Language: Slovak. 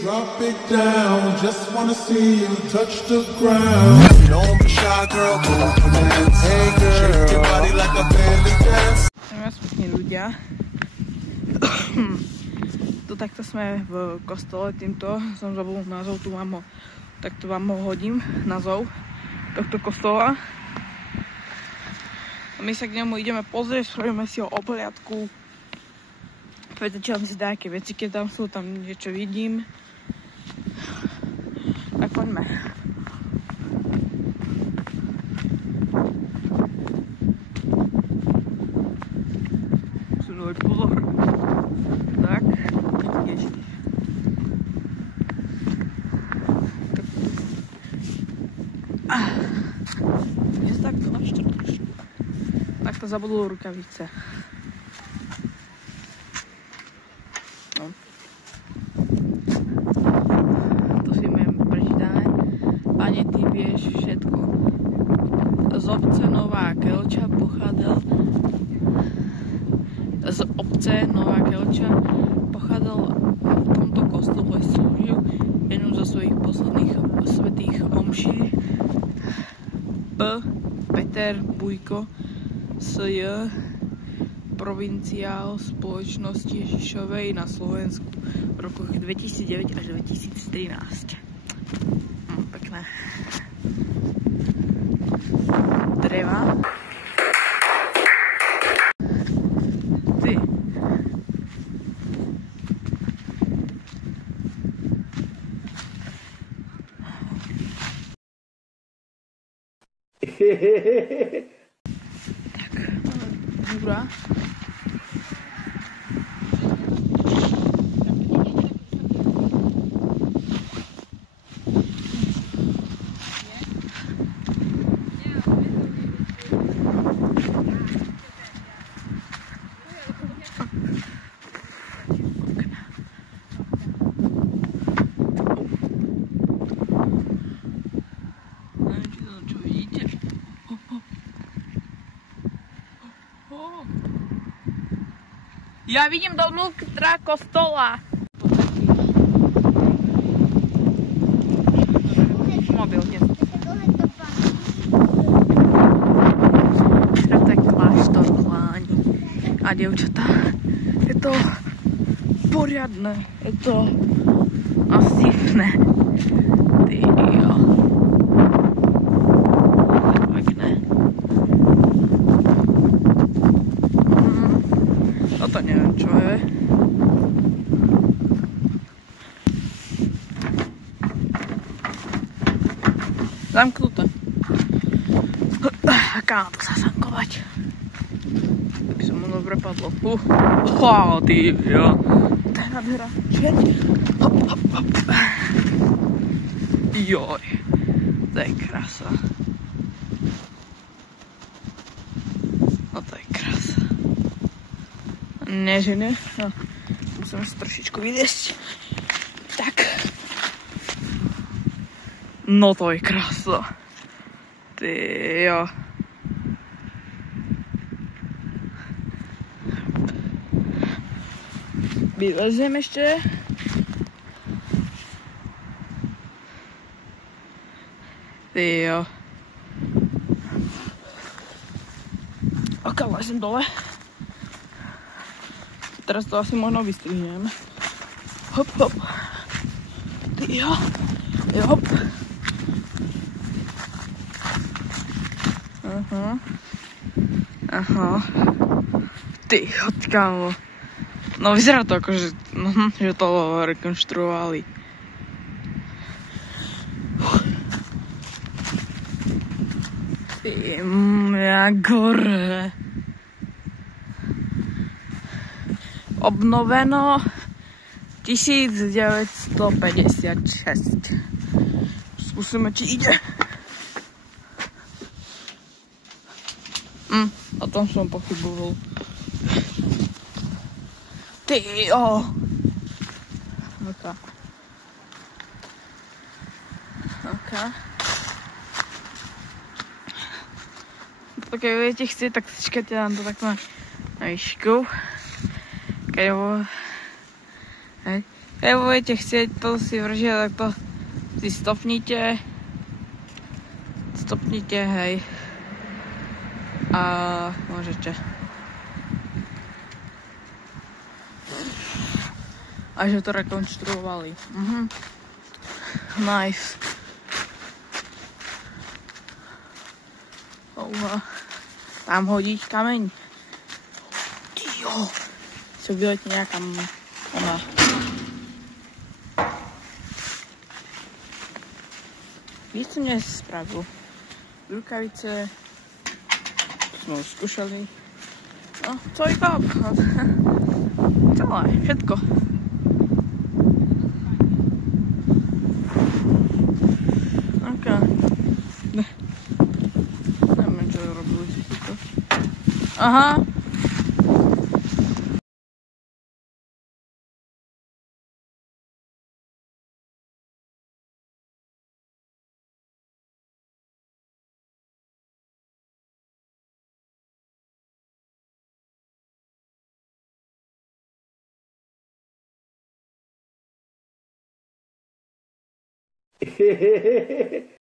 Drop it down, just wanna see you touch the ground. Don't be shy, girl, move your hands. Hey girl, shake your body like a belly dance. Pekní ľudia. Tu takto sme v kostole, týmto som zabudol názov, tu vám ho, takto vám ho hodím, názov tohto kostola. A my sa k nemu ideme pozrieť, spravíme si ho obhliadku. Čo vám si dá, aké veci, keď tam sú, tam niečo vidím. Tak poďme. Musím dať pozor. Tak. Ježiš. Dnes takto na štrč. Takto zabudol rukavice. Z obce Nová Kelča pochádzal v tomto kostole, slúžil jednu zo svojich posledných svätých omší Peter Bujko S.J. provinciál Spoločnosti Ježišovej na Slovensku v rokoch 2009 až 2013. Pekné. Dreva. Ty. Tak, hurá. Ja vidím dovnútra kostola. Mobil, nie. To je kláštor, chláni a dievčatá. Je to poriadne, je to masívne. Ty jo. Pekné. To neviem, čo je. Zamknuté. Aká na to sa sankovať. Tak by som mu dobre padlo. Ty jo. To je nádhera. Čieť. Hop, hop, hop. Joj. To je krása. No to je krása. Ne, že ne. No, musím sa trošičku vyliesť. Tak. No to je krása. Ty jo. Vyleziem ešte. Ty jo. Ok, lezem dole. Teraz to asi možno vystrihnem. Hop, hop. Ty jo. Jo, hop. Aha. Aha. Ty jo, kámo. No vyzerá to ako, že to rekonštruovali. Ty, jak gore. Obnoveno 1956. Skúsime, či ide. O tom som pochyboval. Ty jo. Ok. Keď budete chcieť, tak čakajte, dám to takto na výšku. Keď Keď budete chcieť to si vržiť, tak to si stopnite. Stopnite, hej. A môžete. A že to rekonštruovali. Nice. Tam hodiť kameň. Tyjo. Si vyletí nejaká ona. Víš, co mne spravil? Rukavice. Sme už skúšali. No, celý obchod. Celé, všetko. Ok. Neviem, čo robili si to. Aha.